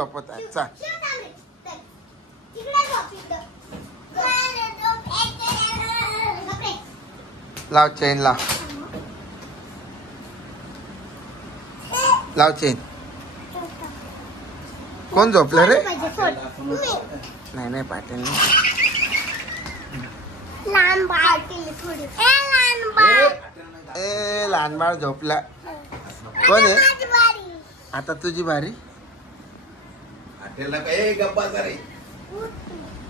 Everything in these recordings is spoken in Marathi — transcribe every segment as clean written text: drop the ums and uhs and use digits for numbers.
झोपत आहे चाल. लाव चेन लाव लाव चेन. कोण झोपलं रे? नाही नाही पाटील ए लहान बाळ झोपला. कोण आहे आता? तुझी बारी.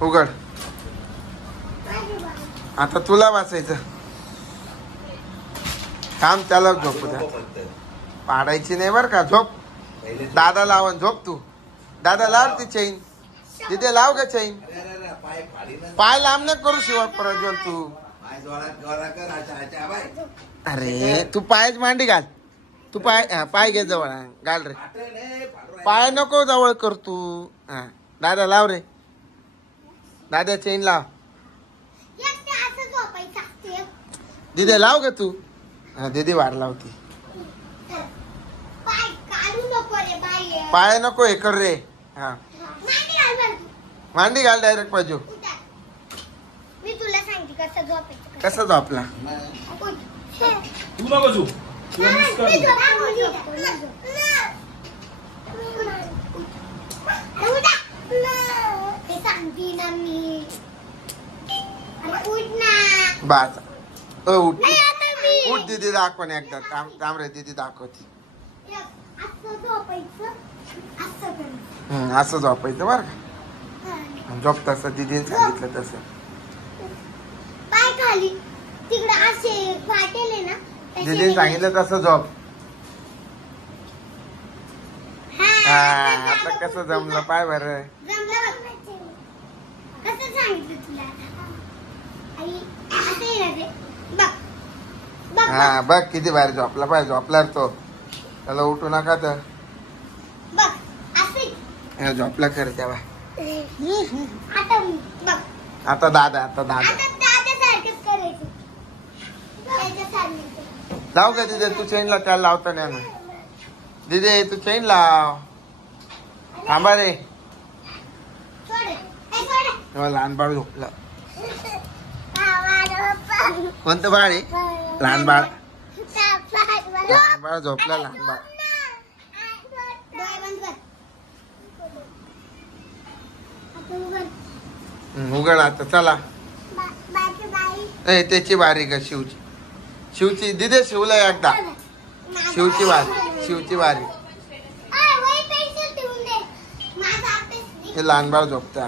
उघड आता तुला वाचायचं काम. त्याला झोपू द्या. पाडायची नाही बर का. झोप. दादा लावून झोप तू. दादा लाव ती चैन. तिथे लाव ग चैन. पाय लांब नाही करू शिवा प्रज्वल तू. अरे तू पायच मांडी घाल. तू पाय घे जवळ घाल रे. पाय नको जवळ कर तू. हा दादा लाव रे. दादा चैन लाव. दिदे लाव ग तू. हा दीदी वाढ लावती. पाय नको हे कर रे. हा मांडी घाल डायरेक्ट पाजू. मी तुला सांगते कसं झोपायचं. कसं झोपला? तू नको झोप. बाज उठ उठ. दीदी दाखव ना एकदा. काम रे दीदी दाखवती. असं झोपायचं बर का. झोप तसं दीदीने सांगितलं तसं. पाय खाली तिकडे असे वाटेले ना. दीदीने सांगितलं तसं झोप. हा आता कसं जमलं पाय बर. कसं सांगितलं तुला? हा बघ किती भारी झोपला. पाय झोपला तो. त्याला उठू नका तर. झोपला खरं तेव्हा. आता दादा. आता दादा लाव का दिदे. तू चैन लाव. त्याला लावता नाही ना दिदे. तू चैन लाव. थांबा रे. लहान बाळ झोपला. कोणतं बाळ आहे? लहान बाळ. लहान बाळ झोपला. लहान बाळ उघड आता. चला त्याची बारी का शिवची. शिवची दिदे शिवला एकदा. शिवची बारी. शिवची बारी. हे लहान बाळ झोपतं.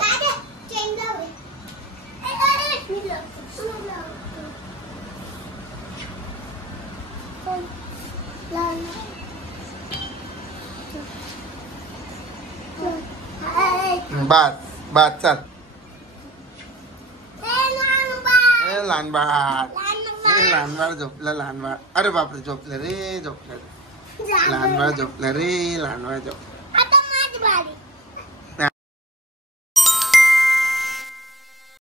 बात बात चल. लहान बाळ. लहान बाळ झोपलं. लहान बाळ. अरे बापरे झोपलं रे. झोपलं. लहान बाळ झोपलं रे. लहान बाळ झोपलं. आता माझी बारी.